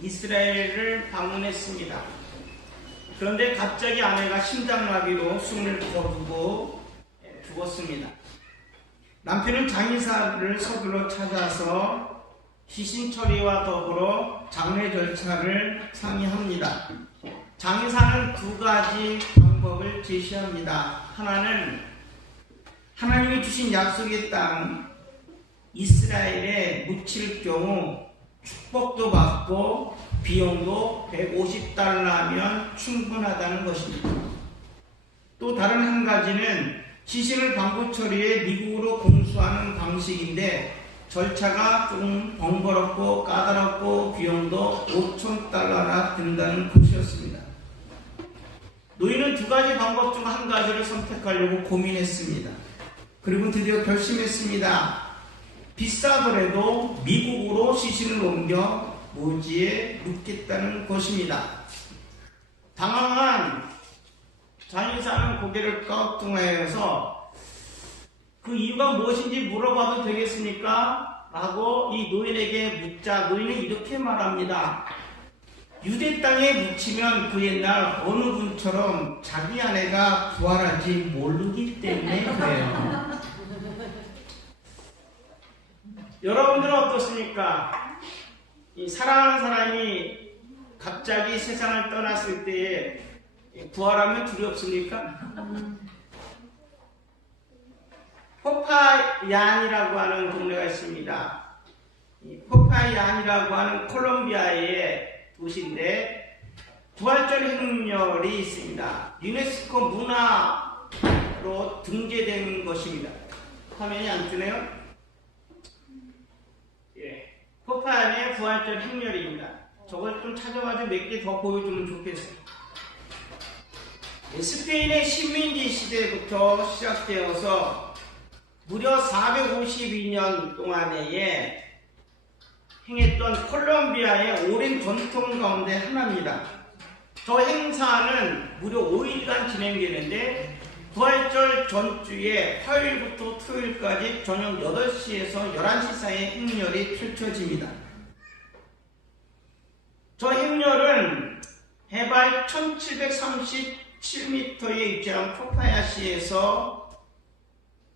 이스라엘을 방문했습니다. 그런데 갑자기 아내가 심장마비로 숨을 거두고 죽었습니다. 남편은 장의사를 서둘러 찾아서 시신 처리와 더불어 장례 절차를 상의합니다. 장의사는 두 가지 방법을 제시합니다. 하나는 하나님이 주신 약속의 땅 이스라엘에 묻힐 경우 축복도 받고 비용도 150달러면 충분하다는 것입니다. 또 다른 한 가지는 시신을 방부 처리해 미국으로 공수하는 방식인데 절차가 좀 번거롭고 까다롭고 비용도 5,000달러나 든다는 것이었습니다. 노인은 두 가지 방법 중 한 가지를 선택하려고 고민했습니다. 그리고 드디어 결심했습니다. 비싸더라도 미국으로 시신을 옮겨 묘지에 묻겠다는 것입니다. 당황한 장의사는 고개를 꺾뚱하여서 그 이유가 무엇인지 물어봐도 되겠습니까? 라고 이 노인에게 묻자 노인은 이렇게 말합니다. 유대 땅에 묻히면 그 옛날 어느 분처럼 자기 아내가 부활할지 모르기 때문에 그래요. 여러분들은 어떻습니까? 이 사랑하는 사람이 갑자기 세상을 떠났을 때에 부활하면 두렵습니까? 포파얀이라고 하는 동네가 있습니다. 이 포파얀이라고 하는 콜롬비아의 도시인데 부활절 행렬이 있습니다. 유네스코 문화로 등재된 것입니다. 화면이 안 뜨네요. 포파얀의 부활절 행렬입니다. 저걸 좀 찾아가지고 몇 개 더 보여주면 좋겠어요. 스페인의 식민지 시대부터 시작되어서 무려 452년 동안에 행했던 콜롬비아의 오랜 전통 가운데 하나입니다. 저 행사는 무려 5일간 진행되는데 부활절 전주에 화요일부터 토요일까지 저녁 8시에서 11시 사이에 행렬이 펼쳐집니다. 저 행렬은 해발 1737m에 위치한 포파야시에서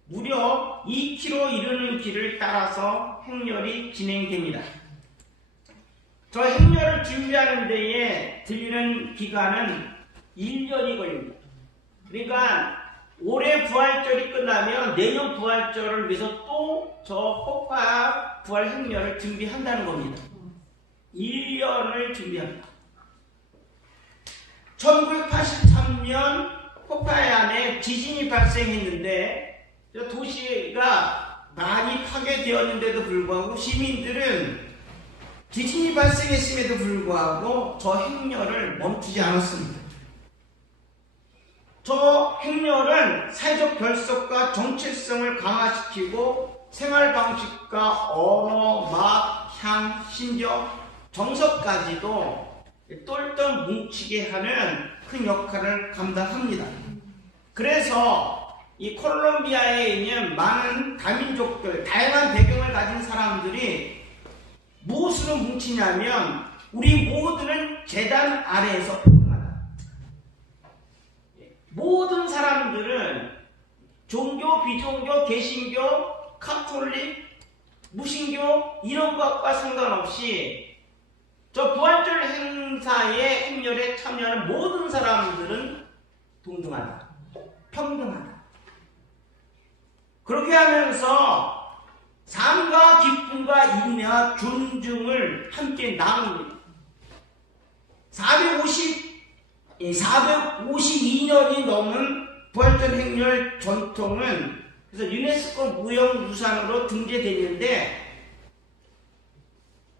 무려 2km 이르는 길을 따라서 행렬이 진행됩니다. 저 행렬을 준비하는 데에 들리는 기간은 1년이 걸립니다. 그러니까 올해 부활절이 끝나면 내년 부활절을 위해서 또 저 포파 부활 행렬을 준비한다는 겁니다. 1년을 준비합니다. 1983년 포파얀에 지진이 발생했는데 도시가 많이 파괴되었는데도 불구하고 시민들은 지진이 발생했음에도 불구하고 저 행렬을 멈추지 않았습니다. 저 행렬은 사회적 결속과 정체성을 강화시키고 생활 방식과 언어, 맛, 향, 심지어 정서까지도 똘똘 뭉치게 하는 큰 역할을 감당합니다. 그래서 이 콜롬비아에 있는 많은 다민족들, 다양한 배경을 가진 사람들이 무엇으로 뭉치냐면 우리 모두는 제단 아래에서 평등하다. 모든 사람들은 종교, 비종교, 개신교, 카톨릭, 무신교 이런 것과 상관없이 저 부활절 행사의 행렬에 참여하는 모든 사람들은 동등하다. 평등하다. 그렇게 하면서 삶과 기쁨과 인내와 존중을 함께 나눕니다. 452년이 넘은 부활절 행렬 전통은 그래서 유네스코 무형유산으로 등재되는데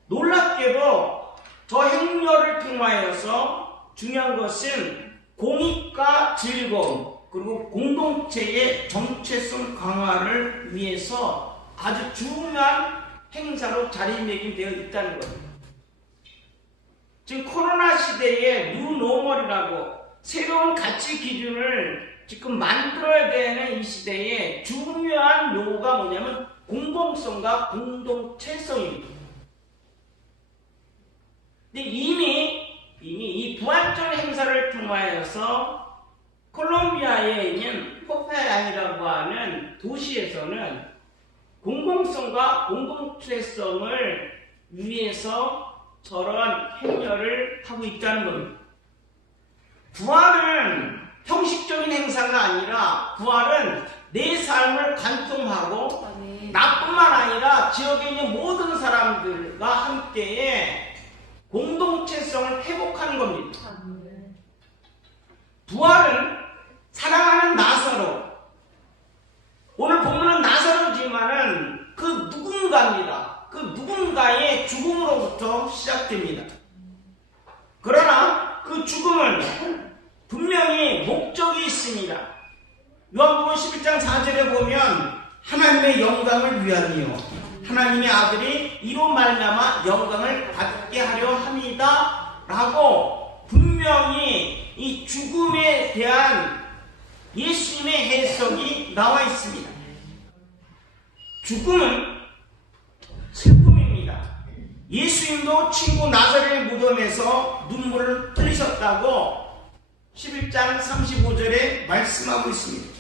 놀랍게도 저 행렬을 통하여서 중요한 것은 공익과 즐거움 그리고 공동체의 정체성 강화를 위해서 아주 중요한 행사로 자리매김되어 있다는 겁니다. 지금 코로나 시대에 뉴노멀이라고 새로운 가치 기준을 지금 만들어야 되는 이 시대에 중요한 요구가 뭐냐면 공공성과 공동체성입니다. 근데 이미 이 부활절 행사를 통하여서 콜롬비아에 있는 포페라이라고 하는 도시에서는 공공성과 공동체성을 위해서 저런 행렬을 하고 있다는 겁니다. 부활은 형식적인 행사가 아니라 부활은 내 삶을 관통하고 나뿐만 아니라 지역에 있는 모든 사람들과 함께 공동체성을 회복하는 겁니다. 부활은 사랑하는 나사로, 오늘 본문은 나사로지만은 그 누군가입니다. 그 누군가의 죽음으로부터 시작됩니다. 그러나 그 죽음은 분명히 목적이 있습니다. 요한복음 11장 4절에 보면 하나님의 영광을 위하여 하나님의 아들이 이로 말미암아 영광을 받게 하려 합니다 라고 분명히 이 죽음에 대한 예수님의 해석이 나와 있습니다. 죽음은 슬픔입니다. 예수님도 친구 나사렛의 무덤에서 눈물을 흘리셨다고 11장 35절에 말씀하고 있습니다.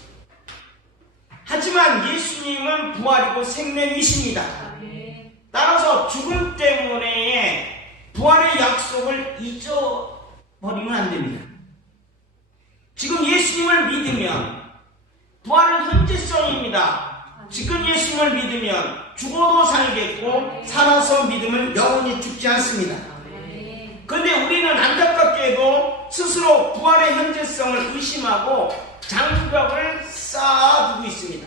하지만 예수님은 부활이고 생명이십니다. 따라서 죽음 때문에 부활의 약속을 잊어버리면 안 됩니다. 지금 예수님을 믿으면 부활은 현재성입니다. 지금 예수님을 믿으면 죽어도 살겠고 살아서 믿으면 영원히 죽지 않습니다. 그런데 우리는 안타깝게도 스스로 부활의 현재성을 의심하고 장벽을 쌓아두고 있습니다.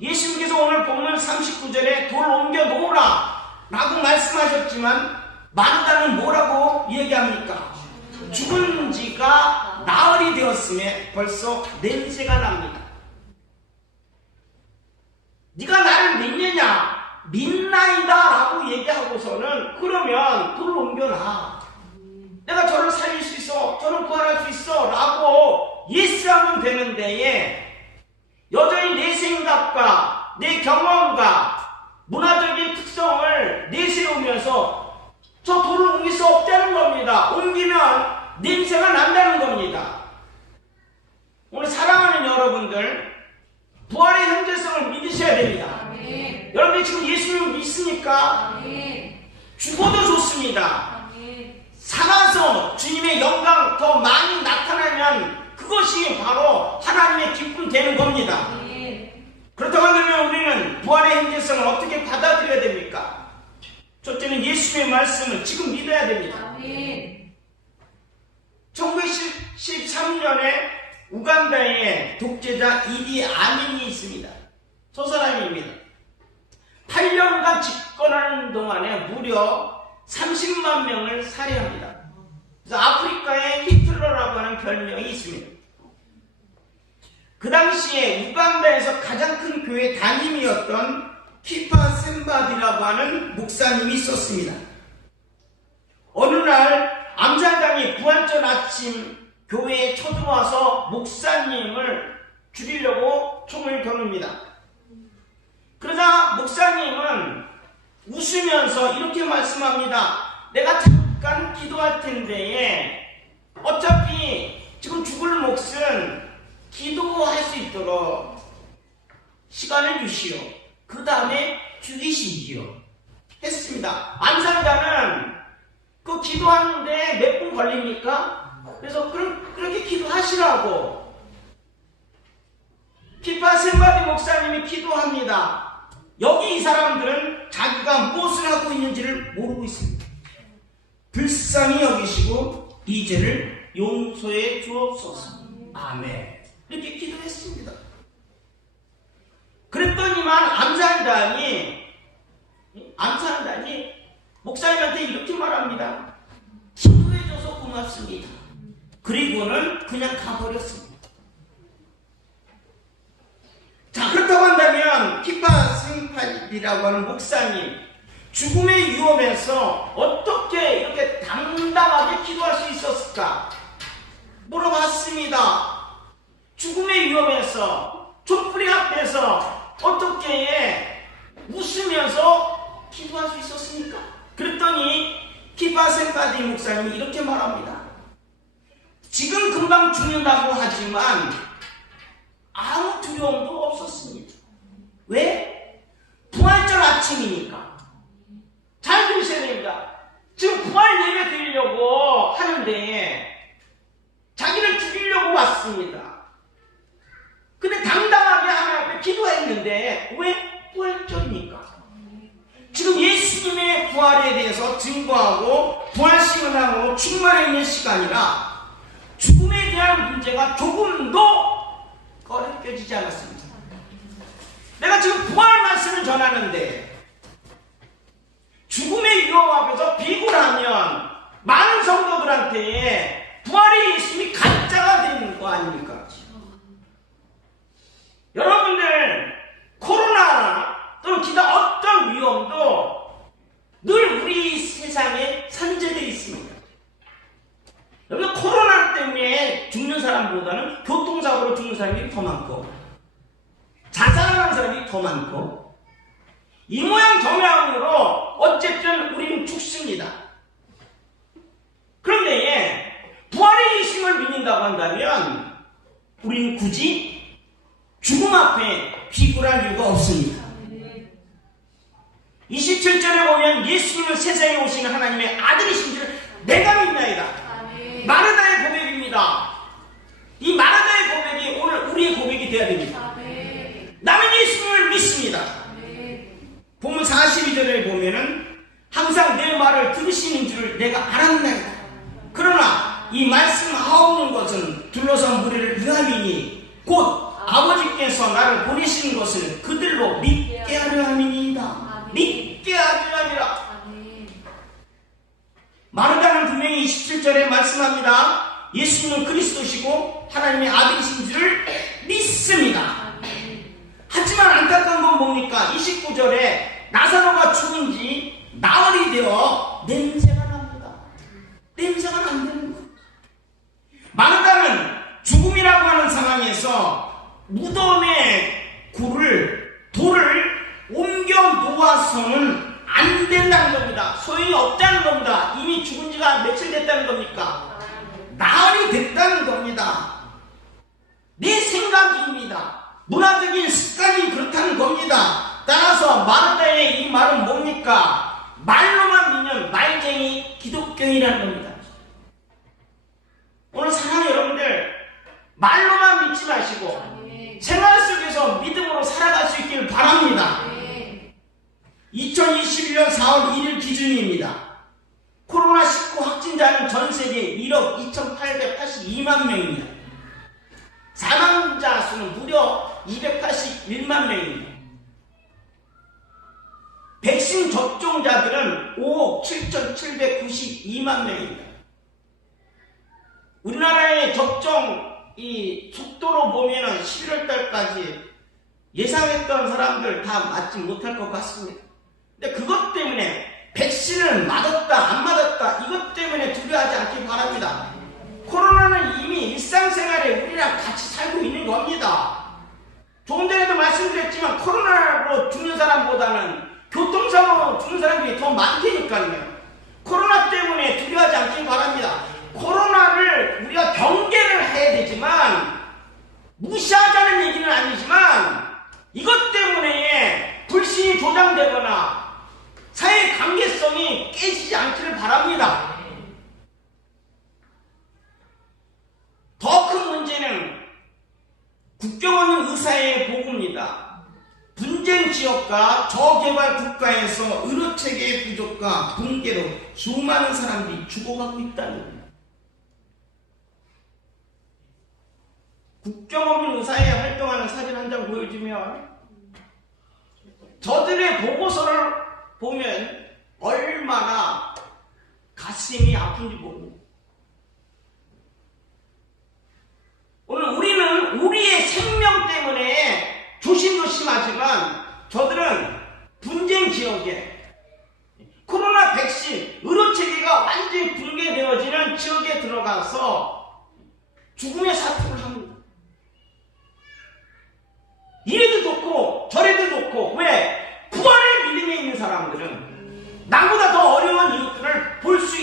예수님께서 오늘 본문 39절에 돌 옮겨 놓으라 라고 말씀하셨지만 마르다는 뭐라고 얘기합니까? 죽은 지가 나흘이 되었음에 벌써 냄새가 납니다. 네가 나를 믿느냐? 믿나이다 라고 얘기하고서는 그러면 돌을 옮겨놔. 내가 저를 살릴 수 있어, 저를 구할할 수 있어 라고 예스하면 되는 데에 여전히 내 생각과 내 경험과 문화적인 특성을 내세우면서 저 돌을 옮길 수 없다는 겁니다. 옮기면 냄새가 난다는 겁니다. 오늘 사랑하는 여러분들, 부활의 현재성을 믿으셔야 됩니다. 아멘. 여러분이 지금 예수님을 믿습니까? 아멘. 죽어도 좋습니다. 아멘. 살아서 주님의 영광 더 많이 나타나면 그것이 바로 하나님의 기쁨 되는 겁니다. 아멘. 그렇다고 하면 우리는 부활의 현재성을 어떻게 받아들여야 됩니까? 첫째는 예수님의 말씀을 지금 믿어야 됩니다. 아멘. 1913년에 우간다에 독재자 이디 아민이 있습니다. 저 사람입니다. 8년간 집권하는 동안에 무려 30만 명을 살해합니다. 그래서 아프리카에 히틀러라고 하는 별명이 있습니다. 그 당시에 우간다에서 가장 큰 교회 담임이었던 키파 셈바디라고 하는 목사님이 있었습니다. 어느 날 암살당이 부활절 아침 교회에 쳐들어와서 목사님을 죽이려고 총을 겨눕니다. 그러자 목사님은 웃으면서 이렇게 말씀합니다. 내가 잠깐 기도할 텐데 어차피 지금 죽을 몫은 기도할 수 있도록 시간을 주시오. 그 다음에 죽이시지요. 했습니다. 암살자는 그 기도하는데 몇 분 걸립니까? 그래서 그렇게 기도하시라고 키파 셈바디 목사님이 기도합니다. 여기 이 사람들은 자기가 무엇을 하고 있는지를 모르고 있습니다. 불쌍히 여기시고 이 죄를 용서해 주옵소서. 아멘. 이렇게 기도했습니다. 그랬더니만 암살단이 목사님한테 이렇게 말합니다. 기도해줘서 고맙습니다. 그리고는 그냥 가버렸습니다. 자, 그렇다고 한다면 키파 셈바디라고 하는 목사님, 죽음의 위험에서 어떻게 이렇게 당당하게 기도할 수 있었을까? 물어봤습니다. 죽음의 위험에서, 촛불이 앞에서 어떻게 웃으면서 기도할 수 있었습니까? 그랬더니 키파 셈파디 목사님이 이렇게 말합니다. 지금 금방 죽는다고 하지만 아무 두려움도 없었습니다. 왜? 부활절 아침이니까. 잘 들으셔야 됩니다. 지금 부활 예배 드리려고 하는데 자기를 죽이려고 왔습니다. 근데 당당하게 하나님 앞에 기도했는데 왜? 부활절이니까. 지금 예수님의 부활에 대해서 증거하고 부활식을 하고 충만해 있는 시간이라 죽음에 대한 문제가 조금도 꺼려껴지지 않았습니다. 내가 지금 부활 말씀을 전하는데 죽음의 위험 앞에서 비굴하면 많은 성도들한테 부활의 예수님이 가짜가 되는 거 아닙니까? 여러분들 코로나 또는 기타 어떤 위험도 늘 우리 세상에 산재되어 있습니다. 여러분 코로나 때문에 죽는 사람보다는 교통사고로 죽는 사람이 더 많고 자살하는 사람이 더 많고 이 모양 저 모양으로 어쨌든 우리는 죽습니다. 그런데 부활의 예수님을 믿는다고 한다면 우리는 굳이 죽음 앞에 비굴할 이유가 없습니다. 27절에 보면 예수님은 세상에 오신 하나님의 아들이신지를 내가 믿나이다. 마르다의 고백입니다. 이 마르다의 고백이 오늘 우리의 고백이 되어야 됩니다. 나는 예수님을 믿습니다. 본문 42절에 보면은 항상 내 말을 들으시는 줄을 내가 알았나이다. 그러나 이 말씀하오는 것은 둘러싼 무리를 위함이니 곧 아버지께서 나를 보내신 것을 그들로 믿게 하려 함이니이다. 믿게 하려 함이라. 마르다는 분명히 27절에 말씀합니다. 예수님은 그리스도시고 하나님의 아들이신 줄을 믿습니다. 하지만 안타까운 건 뭡니까? 29절에 나사로가 죽은 지 나흘이 되어 냄새가 납니다. 냄새가 난다는 것. 마르다는 죽음이라고 하는 상황에서 무덤에 돌을 옮겨 놓아서는 안 된다는 겁니다. 소용이 없다는 겁니다. 이미 죽은 지가 며칠 됐다는 겁니까? 나흘이 됐다는 겁니다. 내 생각입니다. 문화적인 습관이 그렇다는 겁니다. 따라서 마르다의 이 말은 뭡니까? 말로만 믿는 말쟁이 기독교인이라는 겁니다. 오늘 사랑하는 여러분들, 말로만 믿지 마시고 생활 속에서 믿음으로 살아갈 수 있기를 바랍니다. 2021년 4월 1일 기준입니다. 코로나19 확진자는 전 세계 1억 2,882만 명입니다. 사망자 수는 무려 281만 명입니다. 백신 접종자들은 5억 7,792만 명입니다. 우리나라의 접종 이 속도로 보면은 11월 달까지 예상했던 사람들 다 맞지 못할 것 같습니다. 근데 그것 때문에 백신을 맞았다 안 맞았다 이것 때문에 두려워하지 않기 바랍니다. 코로나는 이미 일상생활에 우리랑 같이 살고 있는 겁니다. 조금 전에도 말씀드렸지만 코로나로 죽는 사람보다는 교통사고로 죽는 사람들이 더 많다니까요. 코로나 때문에 두려워하지 않기 바랍니다. 코로나를 우리가 경계를 해야 되지만 무시하자는 얘기는 아니지만 이것 때문에 불신이 조장되거나 사회 관계성이 깨지지 않기를 바랍니다. 더 큰 문제는 국경 없는 의사의 보고입니다. 분쟁 지역과 저개발 국가에서 의료체계의 부족과 붕괴로 수많은 사람들이 죽어가고 있다는 겁니다. 국경 없는 의사에 활동하는 사진 한 장 보여주면 저들의 보고서를 보면 얼마나 가슴이 아픈지 모릅니다. 오늘 우리는 우리의 생명 때문에 조심조심하지만 저들은 분쟁 지역에 코로나 백신 의료체계가 완전히 붕괴되어지는 지역에 들어가서 죽음의 사투를 합니다. 이래도 좋고 저래도 좋고 왜? 부활의 믿음에 있는 사람들은 나보다 더 어려운 이웃들을 볼 수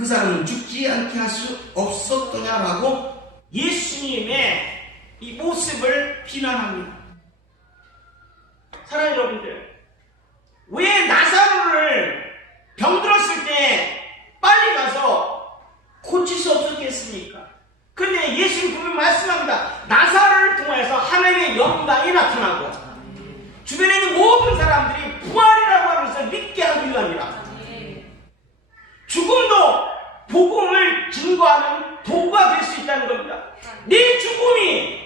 그 사람은 죽지 않게 할 수 없었더냐라고 예수님의 이 모습을 비난합니다. 사랑하는 여러분들, 왜 나사로를 병들었을 때 빨리 가서 고칠 수 없었겠습니까? 그런데 예수님 분명히 말씀합니다. 나사로를 통해서 하나님의 영광이 나타나고 주변에 있는 모든 사람들이 부활이라고 하면서 믿게 하기 위함이라. 죽음도 복음을 증거하는 도구가 될 수 있다는 겁니다. 내 죽음이,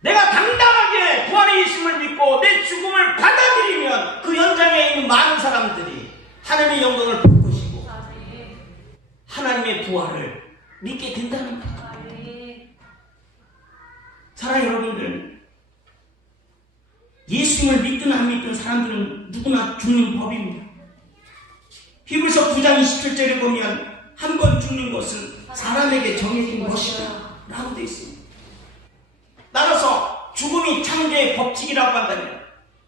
내가 당당하게 부활의 예수님을 믿고 내 죽음을 받아들이면 그 현장에 있는 많은 사람들이 하나님의 영광을 볼 것이고 하나님의 부활을 믿게 된다는 겁니다. 사랑하는 여러분들, 예수님을 믿든 안 믿든 사람들은 누구나 죽는 법입니다. 히브리서 9장 27절에 보면 한 번 죽는 것은 사람에게 정해진 것이다 라고 되어 있습니다. 따라서 죽음이 창조의 법칙이라고 한다면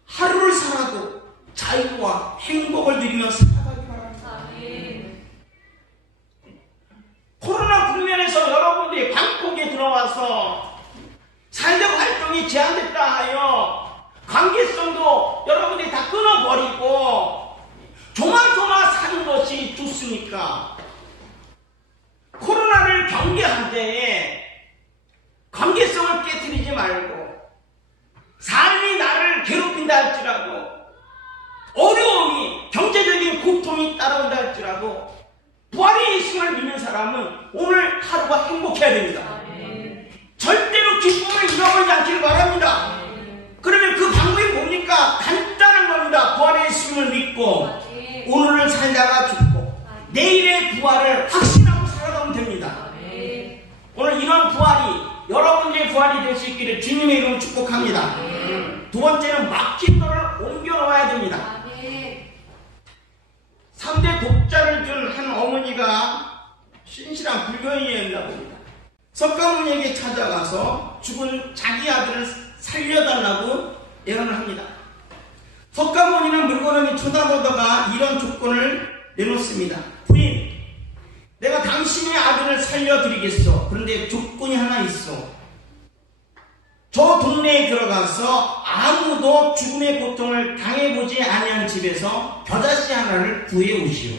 하루를 살아도 자유와 행복을 누리며 살아가기 바랍니다. 코로나 국면에서 여러분들이 방콕에 들어와서 사회적 활동이 제한됐다 하여 관계성도 여러분들이 다 끊어버리고 조마조마 사는 것이 좋습니까? 코로나를 경계할 때에 관계성을 깨뜨리지 말고 삶이 나를 괴롭힌다 할지라도 어려움이, 경제적인 고통이 따라온다 할지라도 부활의 예수님을 믿는 사람은 오늘 하루가 행복해야 됩니다. 절대로 기쁨을 잃어버리지 않기를 바랍니다. 그러면 그 방법이 뭡니까? 간단한 겁니다. 부활의 예수님을 믿고 오늘을 살다가 죽고 내일의 부활을 확신하고 살아가면 됩니다. 오늘 이런 부활이 여러분들의 부활이 될 수 있기를 주님의 이름으로 축복합니다. 두 번째는 막힌 돌을 옮겨 놓아야 됩니다. 3대 독자를 준 한 어머니가 신실한 불교인이었나 봅니다. 석가모니에게 찾아가서 죽은 자기 아들을 살려달라고 애원을 합니다. 석가모니는 물건을 쳐다보다가 이런 조건을 내놓습니다. 부인, 내가 당신의 아들을 살려드리겠어. 그런데 조건이 하나 있어. 저 동네에 들어가서 아무도 죽음의 고통을 당해보지 아니한 집에서 겨자씨 하나를 구해오시오.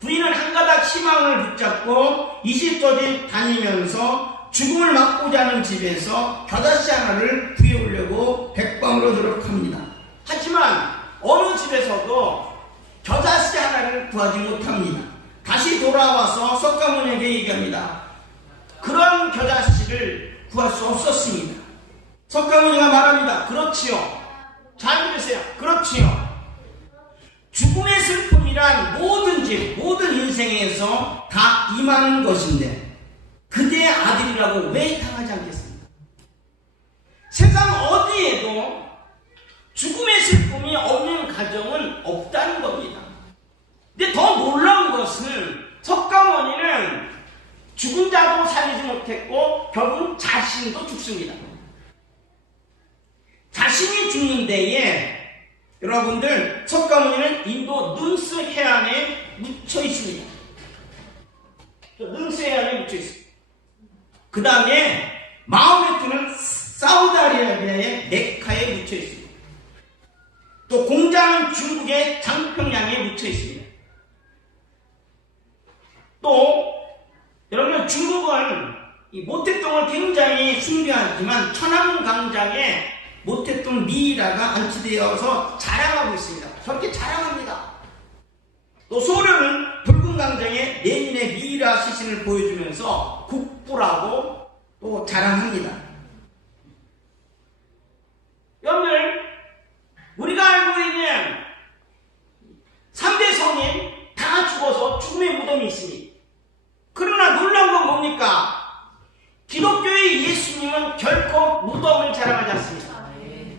부인은 한 가닥 희망을 붙잡고 20도지 다니면서 죽음을 막고자 하는 집에서 겨자씨 하나를 구해오려고 백방으로 노력합니다. 하지만 어느 집에서도 겨자씨 하나를 구하지 못합니다. 다시 돌아와서 석가모니에게 얘기합니다. 그런 겨자씨를 구할 수 없었습니다. 석가모니가 말합니다. 그렇지요. 잘 들으세요. 그렇지요. 죽음의 슬픔이란 모든 인생에서 다 임하는 것인데 그대의 아들이라고 왜 당하지 않겠습니까? 세상 어디에도 죽음의 슬픔이 없는 가정은 없다는 겁니다. 근데 더 놀라운 것은 석가모니는 죽은 자도 살리지 못했고 결국 자신도 죽습니다. 자신이 죽는 데에 여러분들 석가모니는 인도 능스 해안에 묻혀 있습니다. 능스 해안에 묻혀 있습니다. 그 다음에 마호메트는 사우디아라비아의 메카에 묻혀 있습니다. 또 공자는 중국의 장평양에 묻혀 있습니다. 또 여러분 중국은 이 모택동을 굉장히 숭배하지만 천안광장에 모택동 미이라가 안치되어서 자랑하고 있습니다. 저렇게 자랑합니다. 또 소련은 붉은 광장에 레닌의 미이라 시신을 보여주면서 국부라고 또 자랑합니다. 여러분들 우리가 알고 있는 3대 성인 다 죽어서 죽음의 무덤이 있습니다. 그러나 놀라운 건 뭡니까? 기독교의 예수님은 결코 무덤을 자랑하지 않습니다.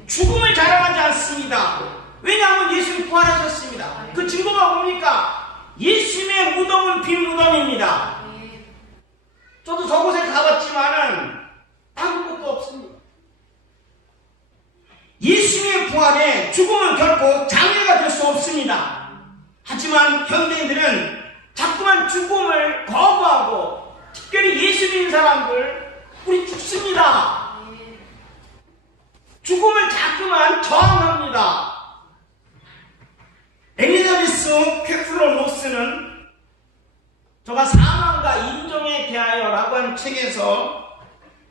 죽음을 자랑하지 않습니다. 왜냐하면 예수님 부활하셨습니다. 그 증거가 뭡니까? 예수님의 무덤은 빈 무덤입니다. 저도 저곳에 가봤지만은 아무것도 없습니다. 예수님의 부활에 죽음은 결코 장애가 될 수 없습니다. 하지만 현대인들은 자꾸 자꾸만 죽음을 거부하고, 특별히 예수 믿는 사람들, 우리 죽습니다. 죽음을 자꾸만 저항합니다. 엘리자베스 퀘플러 노스는 저가 사망과 인종에 대하여라고 하는 책에서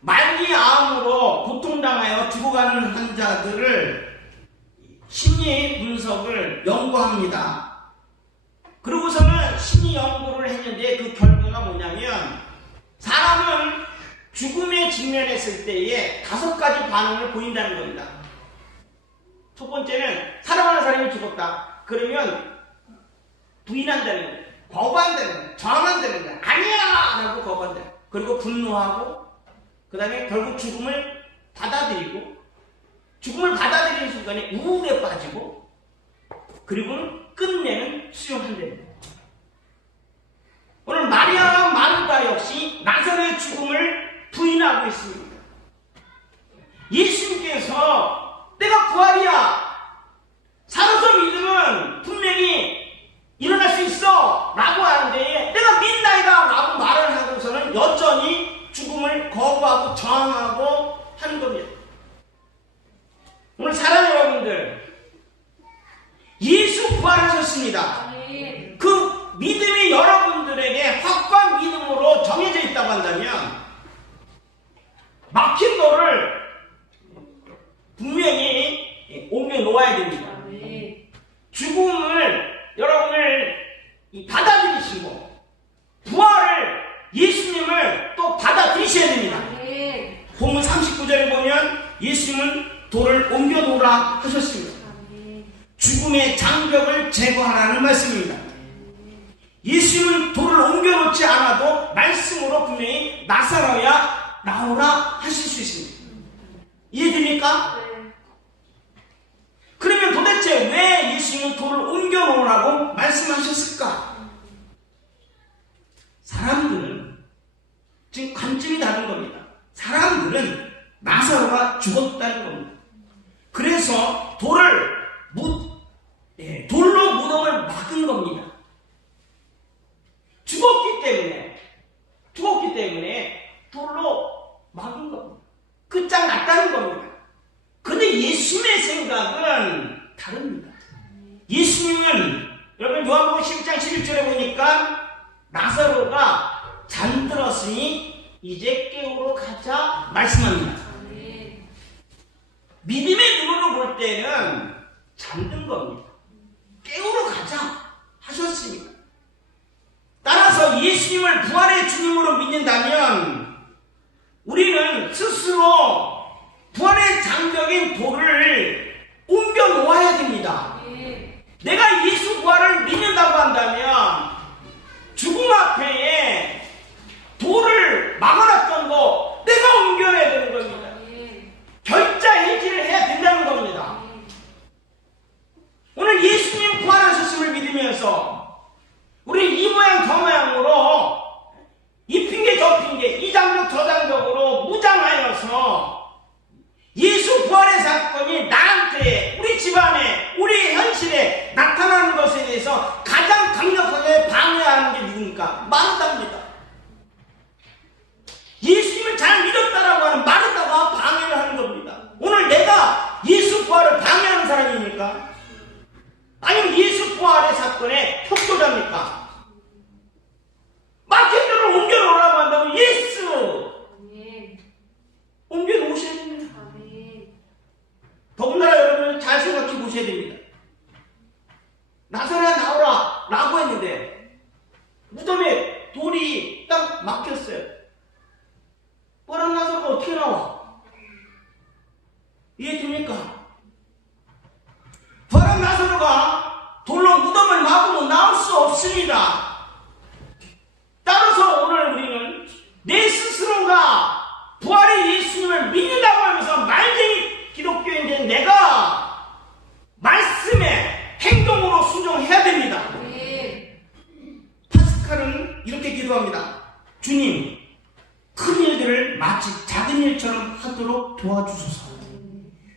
말기 암으로 고통당하여 죽어가는 환자들을 심리 분석을 연구합니다. 그러고서는 심리 연구를 했는데 그 결과가 뭐냐면, 사람은 죽음에 직면했을 때에 5가지 반응을 보인다는 겁니다. 첫 번째는 사랑하는 사람이 죽었다. 그러면 부인한다는 거예요. 거부한다는 거예요. 저항한다는 거예요. 아니야! 라고 거부한다는 거예요. 그리고 분노하고, 그 다음에 결국 죽음을 받아들이고, 죽음을 받아들이는 순간에 우울에 빠지고, 그리고는 끝내는 수용한다는 거예요. 오늘 마리아와 마르다 역시 나사로의 죽음을 부인하고 있습니다. 예수님께서 내가 부활이야, 살아서 믿으면 분명히 일어날 수 있어 라고 하는데, 내가 믿나이다 라고 말을 하고서는 여전히 죽음을 거부하고 저항하고 하는 겁니다. 오늘 사랑하는 여러분들, 예수 부활하셨습니다. 그 믿음이 여러분들에게 확고한 믿음으로 정해져 있다고 한다면, 막힌 돌을 분명히 옮겨 놓아야 됩니다. 죽음을 여러분을 받아들이시고, 부활을, 예수님을 또 받아들이셔야 됩니다. 본문 39절에 보면 예수님은 돌을 옮겨 놓으라 하셨습니다. 죽음의 장벽을 제거하라는 말씀입니다. 예수님은 돌을 옮겨 놓지 않아도 말씀으로 분명히 나사로야 나오라 하실 수 있습니다. 이해됩니까? 그러면 도대체 왜 예수님은 돌을 옮겨 놓으라고 말씀하셨을까? 사람들은 지금 관점이 다른 겁니다. 사람들은 나사로가 죽었다는 겁니다. 그래서 돌로 무덤을 막은 겁니다. 죽었기 때문에 돌로 막은 겁니다. 끝장났다는 겁니다. 근데 예수님의 생각은 다릅니다. 예수님은 여러분 요한복음 11장 11절에 보니까 나사로가 잠들었으니 이제 깨우러 가자 말씀합니다. 믿음의 눈으로 볼 때는 잠든 겁니다. 깨우러 가자 하셨습니다. 따라서 예수님을 부활의 주님으로 믿는다면 우리는 스스로 부활의 장벽인 돌을 옮겨 놓아야 됩니다. 내가 예수 부활을 믿는다고 한다면 죽음 앞에 돌을 막아놨던 거 내가 옮겨내야 되는 겁니다. 결자해지를 해야 된다는 겁니다. 오늘 예수님 부활하셨음을 믿으면서 우리 이 모양 저 모양으로 이 핑계 저 핑계 이 장벽 저 장벽으로 무장하여서 예수 부활의 사건이 나한테, 우리 집안에, 우리 현실에 나타나는 것에 대해서 가장 강력하게 방해하는 게 누굽니까? 마르다입니다. 예수님을 잘 믿었다라고 하는 마르다가 방해를 하는 겁니다. 오늘 내가 예수 부활을 방해하는 사람입니까? 아니면 예수 부활의 사건의 협조자입니까? 마켓들을 옮겨놓으라고 한다면 예수! 옮겨놓으셔야 됩니다. 더군다나 여러분 잘 생각해 보셔야 됩니다. 나사로야 나오라 라고 했는데 무덤에 돌이 딱 막혔어요. 뻔한 나사로가 어떻게 나와? 이해됩니까? 뻔한 나사로가 돌로 무덤을 막으면 나올 수 없습니다. 따라서 오늘 우리는 내 스스로가 부활의 예수님을 믿는다고 하면서 말쟁이 기독교인된 내가 말씀에 행동으로 순종해야 됩니다. 파스칼은 이렇게 기도합니다. 주님, 큰 일들을 마치 작은 일처럼 하도록 도와주소서.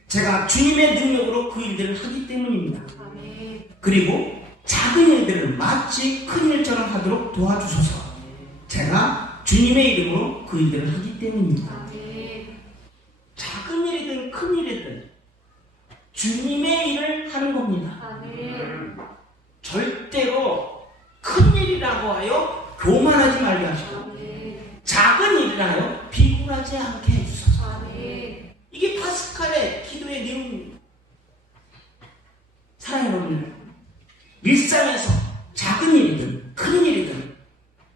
제가 주님의 능력으로 그 일들을 하기 때문입니다. 그리고 작은 일들을 마치 큰 일처럼 하도록 도와주소서. 제가 주님의 이름으로 그 일들을 하기 때문입니다. 작은 일이든 큰 일이든 주님의 일을 하는 겁니다. 절대로 큰 일이라고 하여 교만하지 말게 하시고 작은 일이라 하여 비굴하지 않게 해주소서. 이게 파스칼의 기도의 내용입니다. 사랑하는 여러분, 일상에서 작은 일이든 큰 일이든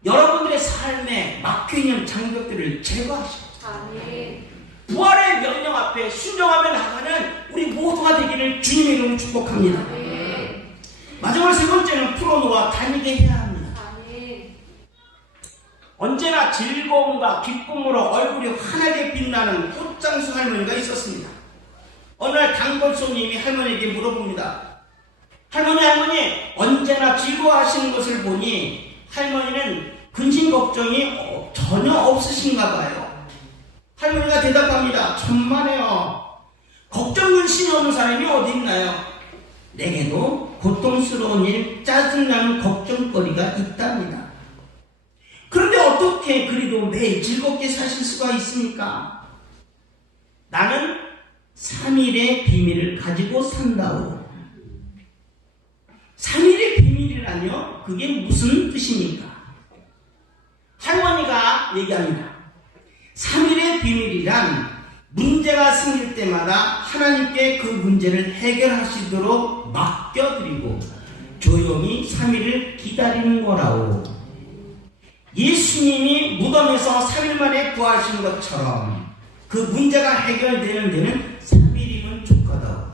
여러분들의 삶에 막혀있는 장벽들을 제거하시고 부활의 명령 앞에 순종하며 나가는 우리 모두가 되기를 주님의 이름으로 축복합니다. 마지막으로 세 번째는 풀어놓아 다니게 해야 합니다. 언제나 즐거움과 기쁨으로 얼굴이 환하게 빛나는 꽃장수 할머니가 있었습니다. 어느 날 단골 손님이 할머니에게 물어봅니다. 할머니 언제나 즐거워하시는 것을 보니 할머니는 근심 걱정이 전혀 없으신가 봐요. 할머니가 대답합니다. 천만에요. 걱정 근심이 없는 사람이 어디 있나요? 내게도 고통스러운 일, 짜증나는 걱정거리가 있답니다. 그런데 어떻게 그리도 매일 즐겁게 사실 수가 있습니까? 나는 3일의 비밀을 가지고 산다오. 3일의 비밀이라뇨? 그게 무슨 뜻입니까? 할머니가 얘기합니다. 3일의 비밀이란 문제가 생길 때마다 하나님께 그 문제를 해결하시도록 맡겨드리고 조용히 3일을 기다리는 거라오. 예수님이 무덤에서 3일 만에 부활하신 것처럼 그 문제가 해결되는 데는 3일이면 족하다오.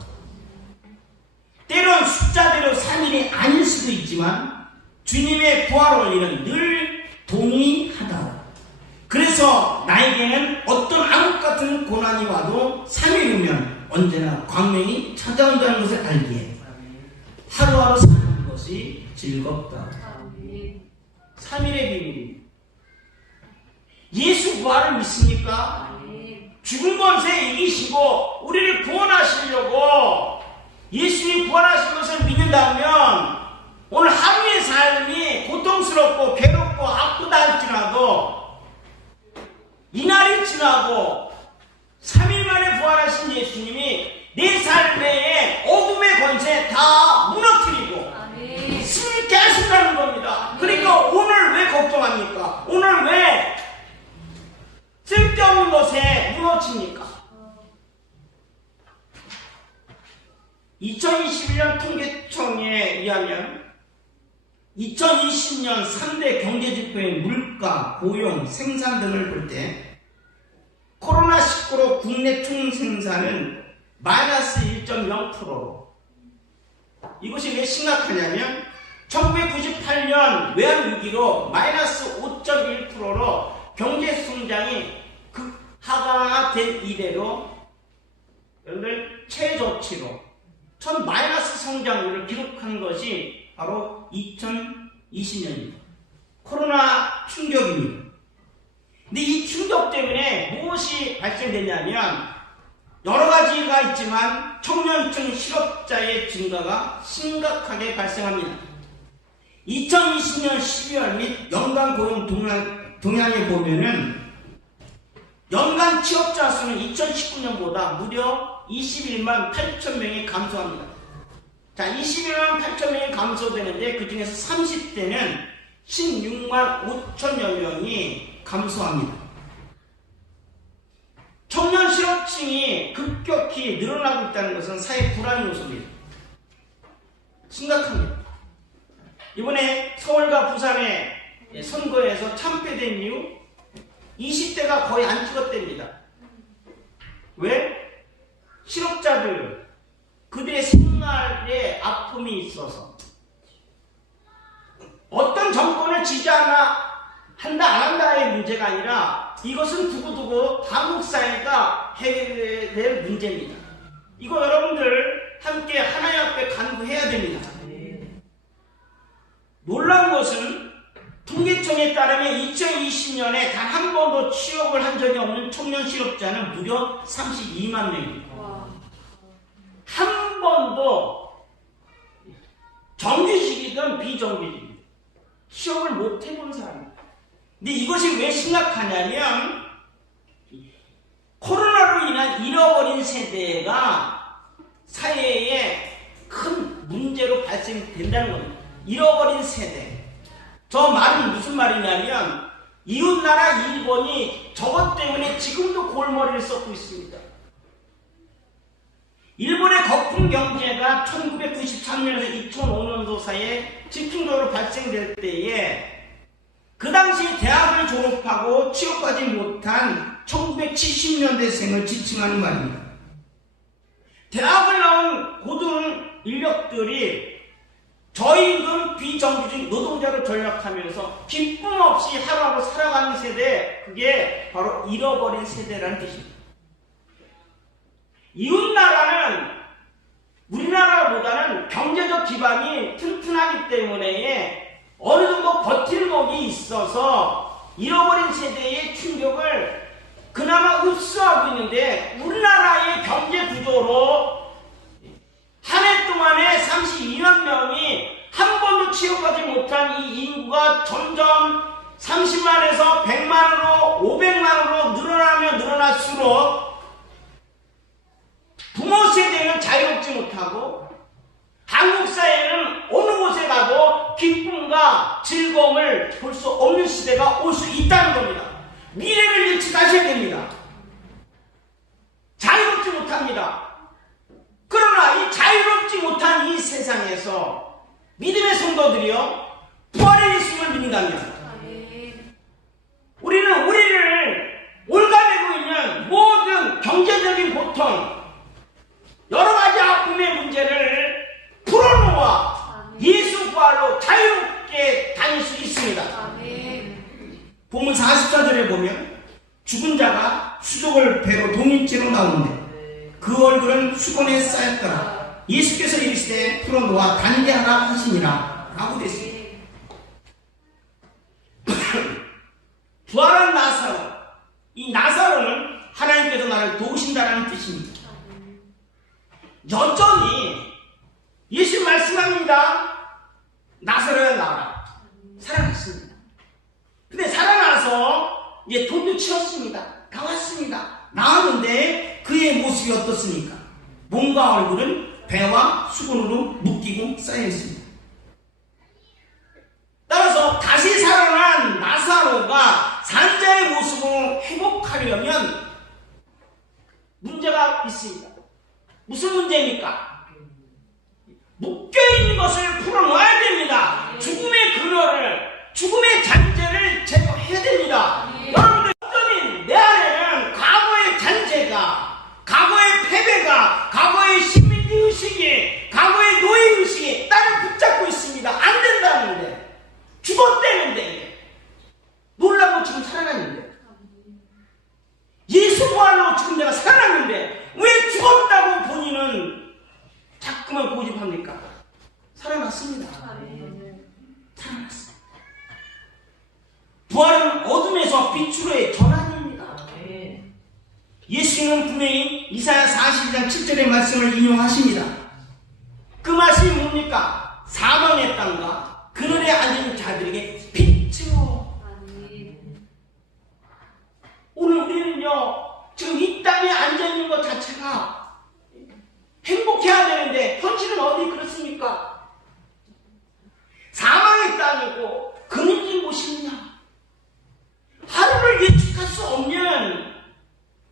때론 숫자대로 3일이 아닐 수도 있지만 주님의 부활 원리는 늘 동의하다오. 그래서 나에게는 어떤 암흑 같은 고난이 와도 3일 후면 언제나 광명이 찾아온다는 것을 알기에 하루하루 사는 것이 즐겁다. 3일의 비밀입니다. 예수 부활을 믿습니까? 죽은 권세 이기시고 우리를 구원하시려고 예수님이 부활하신 것을 믿는다면 오늘 하루의 삶이 고통스럽고 괴롭고 아프다 할지라도 이날이 지나고 3일 만에 부활하신 예수님이 내 삶의 어둠의 권세 다 무너뜨리고 승리 있게 하신다는 겁니다. 그러니까 오늘 왜 걱정합니까? 오늘 왜 쓸데없는 것에 무너집니까? 2021년 통계청에 의하면 2020년 3대 경제지표인 물가, 고용, 생산 등을 볼 때 코로나19로 국내 총생산은 마이너스 1.0%로 이것이 왜 심각하냐면 1998년 외환위기로 마이너스 5.1%로 경제성장이 극하강화된 이래로 여러분들 최저치로 첫 마이너스 성장률을 기록한 것이 바로 2020년입니다. 코로나 충격입니다. 근데 이 충격 때문에 무엇이 발생되냐면 여러 가지가 있지만 청년층 실업자의 증가가 심각하게 발생합니다. 2020년 12월 및 연간 고용 동향에 보면은 연간 취업자 수는 2019년보다 무려 21만 8천 명이 감소합니다. 자, 21만 8천 명이 감소되는데 그 중에서 30대는 16만 5천여 명이 감소합니다. 청년 실업층이 급격히 늘어나고 있다는 것은 사회 불안 요소입니다. 심각합니다. 이번에 서울과 부산의 선거에서 참패된 이후 20대가 거의 안 찍었답니다. 왜? 실업자들, 그들의 생활에 아픔이 있어서 어떤 정권을 지지하나 한다 안 한다의 문제가 아니라 이것은 두고두고 한국 사회가 해결될 문제입니다. 이거 여러분들 함께 하나님 앞에 간구해야 됩니다. 놀라운 것은 통계청에 따르면 2020년에 단 한 번도 취업을 한 적이 없는 청년 실업자는 무려 32만 명입니다. 한 번도 정규직이든 정규직이든 비정규직, 취업을 못 해본 사람. 근데 이것이 왜 심각하냐면 코로나로 인한 잃어버린 세대가 사회에 큰 문제로 발생된다는 겁니다. 잃어버린 세대. 저 말은 무슨 말이냐면 이웃나라 일본이 저것 때문에 지금도 골머리를 썩고 있습니다. 일본의 거품 경제가 1993년에서 2005년도 사이에 집중적으로 발생될 때에 그 당시 대학을 졸업하고 취업하지 못한 1970년대생을 지칭하는 말입니다. 대학을 나온 고등 인력들이 저임금 비정규직 노동자로 전락하면서 기쁨 없이 하루하루 살아가는 세대, 그게 바로 잃어버린 세대라는 뜻입니다. 이웃나라는 우리나라보다는 경제적 기반이 튼튼하기 때문에 어느 정도 버팀목이 있어서 잃어버린 세대의 충격을 그나마 흡수하고 있는데, 우리나라의 경제 구조로 한 해 동안에 32만 명이 한 번도 취업하지 못한 이 인구가 점점 30만에서 100만으로 500만으로 늘어날수록 부모 세대는 자유롭지 못하고 한국 사회는 어느 곳에 가도 기쁨과 즐거움을 볼 수 없는 시대가 올 수 있다는 겁니다. 미래를 예측하셔야 됩니다. 자유롭지 못합니다. 그러나 이 자유롭지 못한 이 세상에서 믿음의 성도들이요, 부활의 예수님을 믿는다면 우리는 우리를 올가매고 있는 모든 경제적인 고통, 여러 가지 아픔의 문제를 풀어놓아 예수 부활로 자유롭게 다닐 수 있습니다. 본문 44절에 보면 죽은 자가 수족을 배로 동일체로 나오는데 그 얼굴은 수건에 쌓였더라. 예수께서 이르시되 풀어놓아 다니게 하라 하시니라 라고 됐습니다. 부활한 나사로, 이 나사로는 하나님께서 나를 도우신다라는 뜻입니다. 여전히 예수 말씀합니다. 나사로야 나와라. 살아났습니다. 근데 살아나서 이제 돈도 치웠습니다. 나왔습니다. 나왔는데 그의 모습이 어떻습니까? 몸과 얼굴은 배와 수건으로 묶이고 쌓여있습니다. 따라서 다시 살아난 나사로가 산자의 모습을 회복하려면 문제가 있습니다. 무슨 문제입니까? 묶여있는 것을 풀어놔야 됩니다. 죽음의 근원을, 죽음의 잔재를 제거해야 됩니다. 여러분들, 어쩌면 내 안에는 과거의 잔재가, 과거의 패배가, 과거의 식민지의식이, 과거의 노예의식이 나를 붙잡고 있습니다. 안 된다는데, 죽었다는데, 놀라고 지금 살아났는데, 예수 부활로 지금 내가 살아났는데 왜 죽었다고 본인은 자꾸만 고집합니까? 살아났습니다. 살아났습니다. 부활은 어둠에서 빛으로의 전환입니다. 예수님은 분명히 이사야 42장 7절의 말씀을 인용하십니다. 그 말씀이 뭡니까? 사망의 땅과 그늘에 앉은 자들에게 빛으로. 오늘 우리는요, 지금 이 땅에 앉아있는 것 자체가 행복해야 되는데 현실은 어디 그렇습니까? 사망의 땅이고 그늘진 곳이냐? 하루를 예측할 수 없는,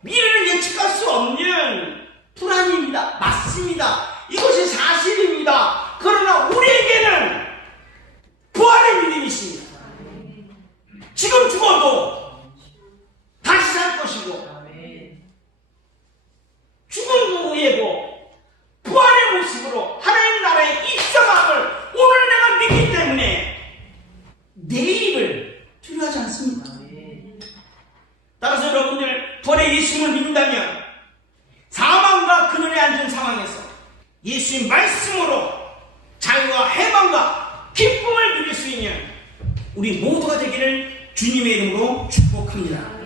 미래를 예측할 수 없는 불안입니다. 맞습니다. 이것이 사실입니다. 그러나 우리에게는 부활의 믿음이 있습니다. 지금 죽어도 다시 살 것이고, 죽은 후에도 부활의 모습으로 하나님 나라에 입성함을 오늘 내가 믿기 때문에 내일을 두려워하지 않습니다. 따라서 여러분들, 부활의 예수님을 믿는다면 사망과 그늘에 앉은 상황에서 예수님 말씀으로 자유와 해방과 기쁨을 누릴 수 있는 우리 모두가 되기를 주님의 이름으로 축복합니다.